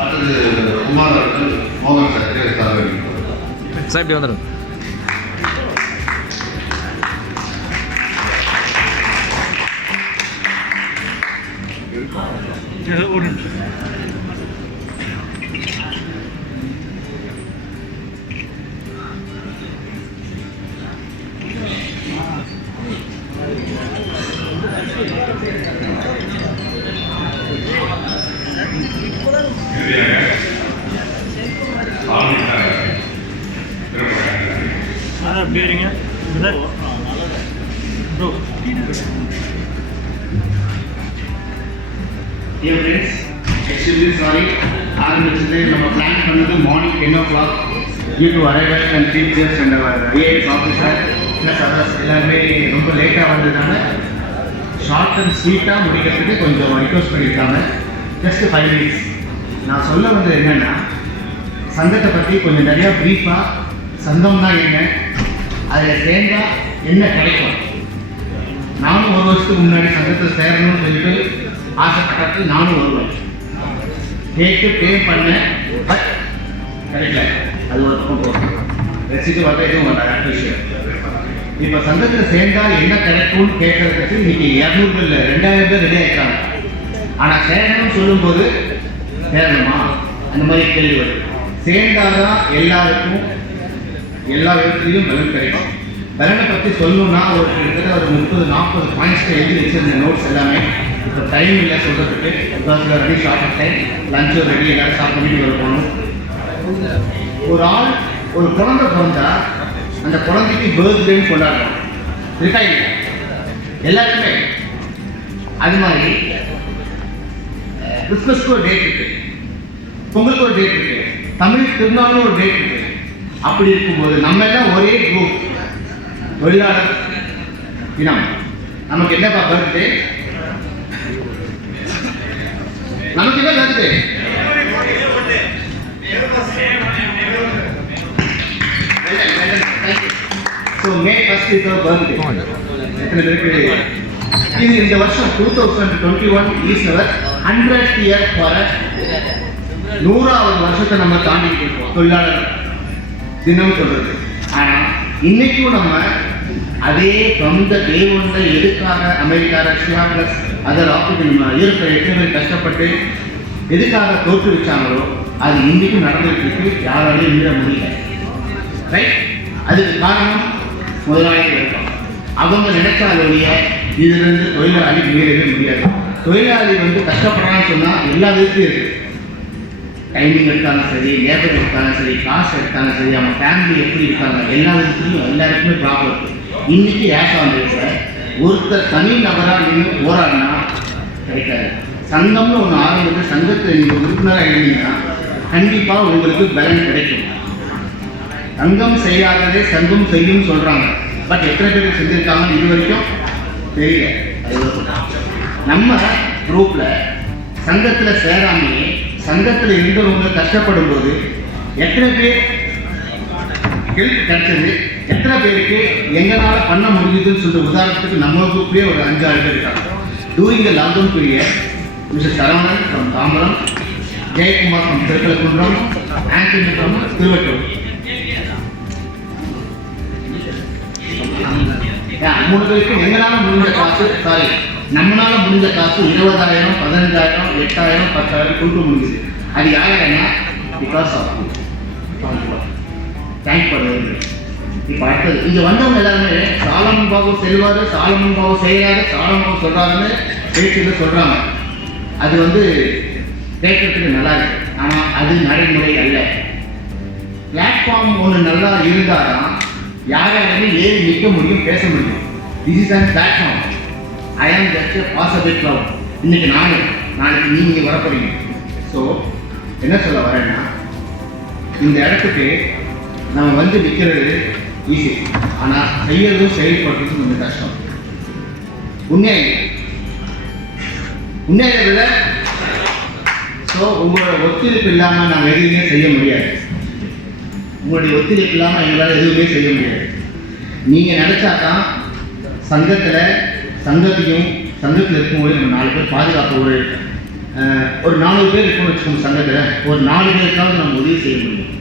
அடுத்தது குமார் அவர்கள் மோகன் சாருக்கு சார் சார் இப்படி வந்துடும். ஒரு அப்படியேங்க Dear friends, extremely sorry. ஆரம்பிச்சது நம்ம பிளான் பண்ணது morning 10 o'clock. Due to arrival and teachers and our VAS officer plus others எல்லாருமே ரொம்ப லேட்டாக வந்ததுனால ஷார்ட் அண்ட் ஸ்வீட்டாக முடிக்கிறதுக்கு கொஞ்சம் ரிக்வஸ்ட் பண்ணியிருக்காங்க. Just 5 minutes. நான் சொல்ல வந்தது என்னென்னா, சங்கத்தை பற்றி கொஞ்சம் நிறையா ப்ரீஃபாக, சங்கம்னா என்ன, அதில் சேர்ந்தால் என்ன கிடைக்கும். நானும் ஒரு வருஷத்துக்கு முன்னாடி சங்கத்தை சேரணும்னு சொல்லிட்டு ஆசைப்பட்டு நானும் வருவேன். கேட்டு பே பண்ணேன், பட் கிடைக்கல. அது ஒரு பக்கம் போகும். ரசித்து பார்த்தா எதுவும் வேண்டாம். அடுத்த விஷயம், இப்போ சங்கத்தில் சேர்ந்தால் என்ன கிடைக்கும்னு கேட்கறதுக்கு இன்னைக்கு 200 இல்லை 2000 பேர் ரெடி ஆகிட்டாங்க. ஆனால் சேரணும்னு சொல்லும்போது சேரணுமா அந்த மாதிரி கேள்வி வருது. சேர்ந்தாதான் எல்லாருக்கும் எல்லா விதத்துலையும் பலன் கிடைக்கும். பலனை பற்றி சொல்லணும்னா ஒரு கிட்டத்தட்ட ஒரு 30-40 பாயிண்ட்ஸ் எழுதி வச்சிருந்த நோட்ஸ் எல்லாமே. இப்போ டைம் இல்லை சொல்கிறதுக்கு. Because ready short of time, லஞ்சும் ரெடி, எல்லோரும் சாப்பிட்டு வீட்டுக்கு வர போகணும். ஒரு ஆள் ஒரு குழந்தை பிறந்தா அந்த குழந்தைக்கு பர்த்டேன்னு கொண்டாடுறோம். இருக்காங்க எல்லாருக்குமே. அது மாதிரி கிறிஸ்மஸ்க்கு ஒரு டேட் இருக்கு, பொங்கலுக்கு ஒரு டேட் இருக்கு, தமிழ் திருநாளும் ஒரு டேட் இருக்கு. அப்படி இருக்கும்போது நம்ம எல்லாம் ஒரே குரூப், தொழிலாளர் இனம். நமக்கு என்னப்பா பர்த்டே? நமக்கு என்ன birthday? So May 1st is our birthday. எத்தனை பேருக்கு இது இந்த வருஷம் 2021 is our 100th year for us. 100வது வருஷத்தை நம்ம தாண்டிட்டு இருக்கோம் தொழிலாளர் தினம் சொல்றது. ஆனால் இன்னைக்கும் நம்ம அதே சொந்த தேவன்ல எதுக்காக America, Russia plus other African யூரோப்பில் எத்தனை பேர் கஷ்டப்பட்டு எதுக்காக தோற்று வச்சாங்களோ அது இன்னைக்கும் நடந்துட்டு இருக்கு. யாராலையும் மீற முடியல. ரைட்? அதுக்கு காரணம் முதலாளிகள் இருக்காங்க. அவங்க நினைச்சாலுடைய இதிலிருந்து தொழிலாளி மீறவே முடியாது. தொழிலாளி கஷ்டப்படுறான்னு சொன்னால் எல்லா விதத்துலையும் இருக்கு. டைமிங் எடுத்தாலும் சரி, லேபர் எடுத்தாலும் சரி, காசு எடுத்தாலும் சரி, அவங்க ஃபேமிலி எப்படி இருக்காங்க, எல்லா விதத்துலையும் எல்லாருக்குமே ப்ராப்ளம் இருக்குது. இன்னைக்கு ஆஸ் ஆன் டேஸில் ஒருத்தர் தனி நபராக நீங்கள் போராடினா கிடைக்காது. சங்கம்னு ஒன்று ஆரம்பித்து சங்கத்தில் நீங்கள் உறுப்பினராக இருந்தீங்கன்னா கண்டிப்பாக உங்களுக்கு பலன் கிடைக்கும். சங்கம் செய்யாததே சங்கம் செய்யும் சொல்கிறாங்க. பட் எத்தனை பேர் செஞ்சுருக்காங்கன்னு இது வரைக்கும் தெரியல. நம்ம குரூப்பில் சங்கத்தில் சேராமையே சங்கத்தில் இருந்தவங்க கஷ்டப்படும் போது எத்தனை பேர் ஹெல்ப் கிடைச்சது, எத்தனை பேருக்கு எங்களால் பண்ண முடியுதுன்னு சொல்லிட்டு உதாரணத்துக்கு நம்ம குரூப்லேயே ஒரு 5-6 பேர் இருக்காங்க. During the lockdown period mister Saravanan from Tambaram, Jayakumar from Thirukalukundram, Antony from Thiruvattur. 3 பேருக்கு எங்களால் முடிஞ்ச காசு, நம்மளால முடிஞ்ச காசு 20,000, 15,000, 8,000, 10,000 கொடுக்க முடியுது. அது யாருன்னா பிகாஸ் ஆஃப் தேங்க் பண்ணுறது. இப்போ அடுத்தது இங்கே வந்தவங்க எல்லாருமே சாலமன் பாபு செல்வார், சாலமன் பாபு செய்கிறாரு, சாலமன் பாபு சொல்கிறாருன்னு பேச்சுன்னு சொல்கிறாங்க. அது கேட்கறதுக்கு நல்லா இருக்கு. ஆனால் அது நடைமுறை அல்ல. பிளாட்ஃபார்ம் ஒன்று நல்லா இருந்தால்தான் யாராலுமே ஏறி நிற்க முடியும், பேச முடியும். This is and platform. ஐ ஆம் ஜஸ்ட் பாசிபிள் கிளவுட். இன்னைக்கு நாளைக்கு நீங்கள் வரப்போறீங்க. ஸோ என்ன சொல்ல வரேன்னா, இந்த இடத்துக்கு நம்ம நிற்கிறது ஈஸி, ஆனால் செய்யறதும் செயல்படுறதும் கொஞ்சம் கஷ்டம். உண்மையை விட ஸோ உங்களோட ஒத்துழைப்பு இல்லாமல் நாங்கள் எதுவுமே செய்ய முடியாது. உங்களுடைய ஒத்துழைப்பு இல்லாமல் எங்களால் எதுவுமே செய்ய முடியாது. நீங்கள் நினச்சாதான் சங்கத்தையும் சங்கத்தில் இருக்கும்போது நம்ம 4 பேர் பாதுகாப்பு ஒரு 4 பேர் இருக்கணும்னு வச்சுக்கோங்க. சங்கத்தில் ஒரு 4 பேருக்காவது நம்ம உதவி செய்ய முடியும்.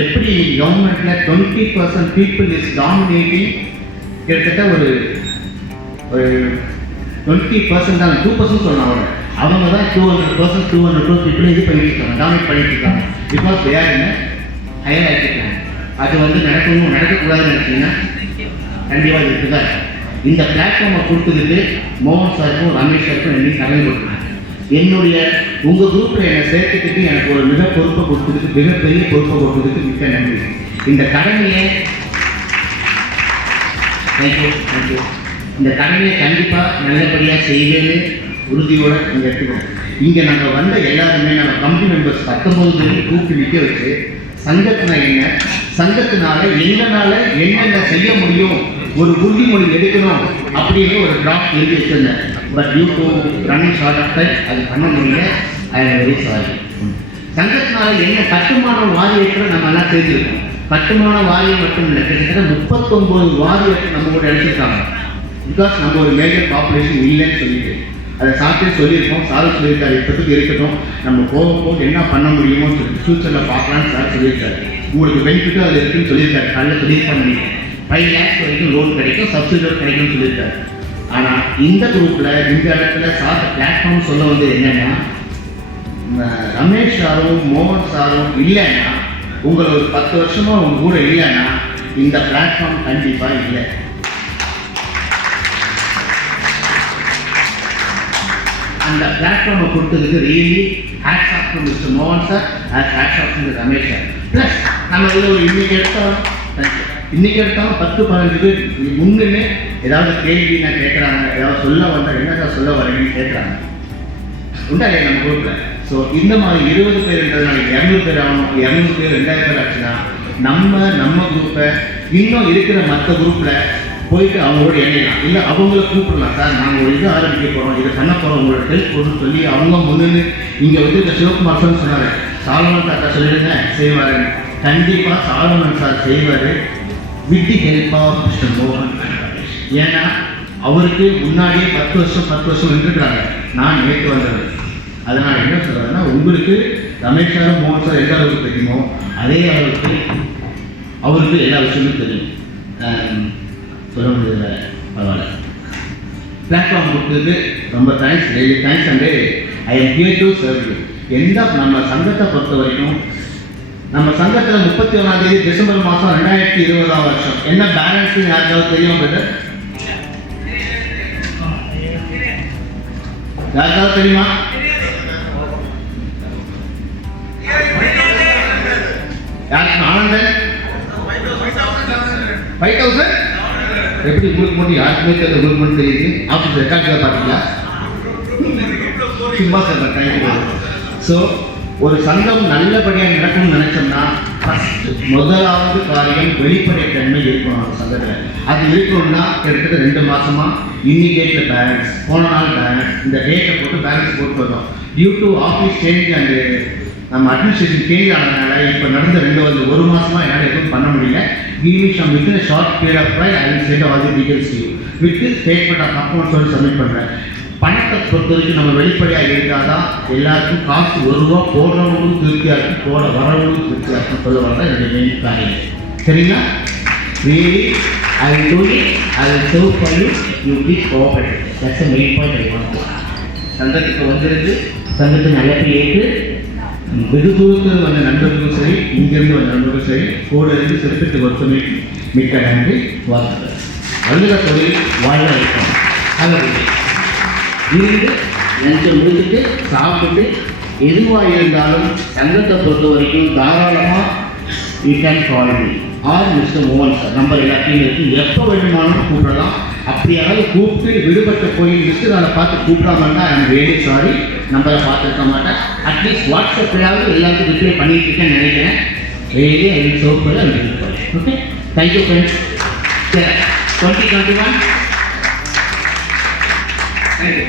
எப்படி கவர்மெண்ட்டில் 20% பீப்புள் இஸ் டாமினேட்டிங், கிட்டத்தட்ட ஒரு 20% தான், 2% சொல்லலாம். அவங்க தான் 200% பீப்புள் இது பண்ணிட்டு இருக்காங்க, டாமினேட் பண்ணிட்டு இருக்காங்க. Because they are in higher ஆக்கிட்டாங்க. அது வந்து நடக்கக்கூடாதுன்னு நினச்சிங்கன்னா கண்டிப்பாக இருக்குதா. இந்த பிளாட்ஃபார்மை கொடுத்ததுக்கு மோகன் சாருக்கும் ரமேஷ் சாருக்கும் என்னையும் கடமை கொடுக்குறேன். உங்கள் குரூப்பில் என்னை சேர்த்துக்கிட்டு எனக்கு ஒரு மிகப்பெரிய பொறுப்பை கொடுத்ததுக்கு மிக்க நன்றி. இந்த கடமையை தேங்க்யூ. இந்த கடமையை கண்டிப்பாக நல்லபடியாக செய்வேன்னு உறுதியோடு இங்கே எடுத்துக்கிறோம். இங்கே நாங்கள் வந்த எல்லாருமே நம்ம கம்பெனி மெம்பர்ஸ் 19 பேர் கூப்பிட்டு நிற்க வச்சு சங்கத்தினால எங்களால் என்னென்ன செய்ய முடியும், ஒரு உறுதிமொழி எடுக்கணும் அப்படின்னு ஒரு டிராஃப்ட் எழுதி வச்சிருந்தேன். But due to running short of time அது பண்ண முடியல. I am very sorry. சங்கத்தினால என்ன கட்டுமான வாரியத்தை நம்ம எல்லாம் சேர்த்துருக்கோம். கட்டுமான வாரியம் மட்டும் இல்லை, கிட்டத்தட்ட 39 வாரியத்தை நம்ம கூட எடுத்துருக்காங்க. பிகாஸ் நம்ம ஒரு மேஜர் பாப்புலேஷன் இல்லைன்னு சொல்லிட்டு அதை சாப்பிட்டு சொல்லியிருக்கோம். சார் சொல்லியிருக்காரு இப்போதுக்கு இருக்கட்டும், நம்ம போக என்ன பண்ண முடியுமோ சொல்லிட்டு ஃபியூச்சரில் பார்க்கலான்னு சார் சொல்லியிருக்காரு. உங்களுக்கு பெனிஃபிட்டும் அதில் இருக்குன்னு சொல்லியிருக்காரு. காலையில் சொல்லியிருக்காங்க 5 lakhs வரைக்கும் லோன் கிடைக்கும், சப்சிடி கிடைக்கும்னு சொல்லியிருக்காரு. ஆனால் இந்த குரூப்பில் இந்த இடத்துல சார் பிளாட்ஃபார்ம் சொல்ல வந்து என்னென்னா, ரமேஷ் சாரும் மோகன் சாரும் இல்லைன்னா, உங்களை ஒரு 10 வருஷமாக உங்க கூட இல்லைன்னா இந்த பிளாட்ஃபார்ம் கண்டிப்பாக இல்லை. அந்த பிளாட்ஃபார்மை கொடுத்ததுக்கு really hats off to mister மோகன் sir, hats off to Ramesh sir. Plus நம்ம இதில் ஒரு இன்னைக்கு எடுத்தாலும் 10-15 பேர் முன்னுமே ஏதாவது கேள்வி நான் கேட்குறாங்க, ஏதாவது சொல்ல வந்தால் என்ன சார் சொல்ல வரீங்கன்னு கேட்குறாங்க. உண்டா இல்லையா நம்ம குரூப்பில்? ஸோ இந்த மாதிரி 20 பேருன்றதுனால 200 பேர் ஆகணும், 200 பேர் 2000 பேர் ஆச்சுன்னா நம்ம குரூப்பை இன்னும் இருக்கிற மற்ற குரூப்பில் போயிட்டு அவங்களோட இணையலாம். இல்லை அவங்கள கூப்பிடலாம், சார் நாங்கள் ஒரு இது ஆரம்பிக்க போகிறோம், இதை பண்ண போகிறோம், உங்களோட ஹெல்ப் கொடுன்னு சொல்லி அவங்க முன்னு இங்கே வந்து இந்த சிவகுமார் சார் சொன்னார், சாலமன் தாத்தா சொல்லிடுங்க செய்வார். கண்டிப்பாக சாலமன் சார் செய்வார் with the help of mister மோகன். ஏன்னா அவருக்கு முன்னாடியே 10 வருஷம் நின்றுக்கிறாங்க. நான் நேற்று வந்தது. அதனால் என்ன சொல்கிறேன்னா, உங்களுக்கு ரமேஷ் சாரும் மோகன் சார் எந்த அளவுக்கு தெரியுமோ அதே அளவுக்கு அவருக்கு எல்லா விஷயமும் தெரியும். சொல்ல முடியல, பரவாயில்ல. பிளாட்ஃபார்ம் கொடுத்ததுக்கு ரொம்ப thanks, really thanks. And I am here to serve you. நம்ம சங்கத்தை பொறுத்த வரைக்கும் நம்ம சங்கத்தில் 31ஆம் தேதி டிசம்பர் மாதம் 2020ஆம் வருஷம் என்ன பேலன்ஸ் யாருக்காவது தெரியும்? யாருக்காவது தெரியுமா? யாருக்கு? ஆனந்தன் 5,000 எப்படி உங்களுக்கு மட்டும் யாருக்குமே தெரியல, உங்களுக்கு மட்டும் தெரியுது. ஆஃபீஸ் ரெக்கார்டில் பார்த்தீங்களா? சும்மா சார் தேங்க்யூ. ஸோ ஒரு சங்கம் நல்லபடியாக நடக்கும்னு நினச்சோம்னா முதலாவது காரியம் வெளிப்படைத்தன்மை இருக்கணும் அந்த சங்கத்தில். அது இருக்கணும்னா கிட்டத்தட்ட 2 மாதமாக இன்னிகேட்டில் பேலன்ஸ், போன நாள் பேலன்ஸ், இந்த டேட்டை போட்டு பேலன்ஸ் போட்டு வந்தோம். Due to office change and நம்ம அட்மினிஸ்ட்ரேஷன் சேஞ்ச் ஆனதுனால இப்போ நடந்த 1 மாதமாக என்னால் எதுவும் பண்ண முடியல. Give me some within a short period of time, I will send all the details to you. With this statement of account சொல்லி சப்மிட் பண்ணுறேன். பணத்தை பொறுத்த வரைக்கும் நம்ம வெளிப்படையாக இருந்தால் தான் எல்லாருக்கும் காசு 1 ரூபா போடுறவங்களுக்கும் திருப்தியாக இருக்கும், போட வரவங்களுக்கும் திருப்தியாக இருக்கும் சொல்ல வரதான் என்னுடைய மெயின் காரியம். சரிங்களா? Really, I will do it, I will serve for you, you please cooperate. That's the main point I want to. சங்கத்துக்கு வந்திருந்து சங்கத்தை நல்லபடி ஏற்று வெகு தூரத்தில் வந்த நண்பர்களும் சரி, இங்கிருந்து வந்த நண்பர்களும் சரி, கூட இருந்து சிறப்பித்து ஒருத்தமை மிக்க நன்றி. வாழ்த்துக்கள். வல்லுற தொழில் வாழ வைக்கும். அதாவது இருந்து லஞ்சம் முடிச்சுட்டு சாப்பிட்டு எதுவாக இருந்தாலும் சங்கத்தை பொறுத்த வரைக்கும் தாராளமாக you can call me or mister மோகன் சார். நம்பர் எல்லாத்தையும் இருக்குது, எப்போ வேணுமானும் கூப்பிடலாம். அப்படியாவது கூப்பிட்டு விடுபட்ட போய் மிஸ்டர் அதை பார்த்து கூப்பிடாமன்னா ஐ எம் ரியலி சாரி, நம்பரை பார்த்துருக்க மாட்டேன். அட்லீஸ்ட் வாட்ஸ்அப்லையாவது எல்லாத்துக்கும் ரிப்ளை பண்ணிட்டு இருக்கேன்னு நினைக்கிறேன். Really I will serve for you. Okay, thank you friends. 2021 thank you.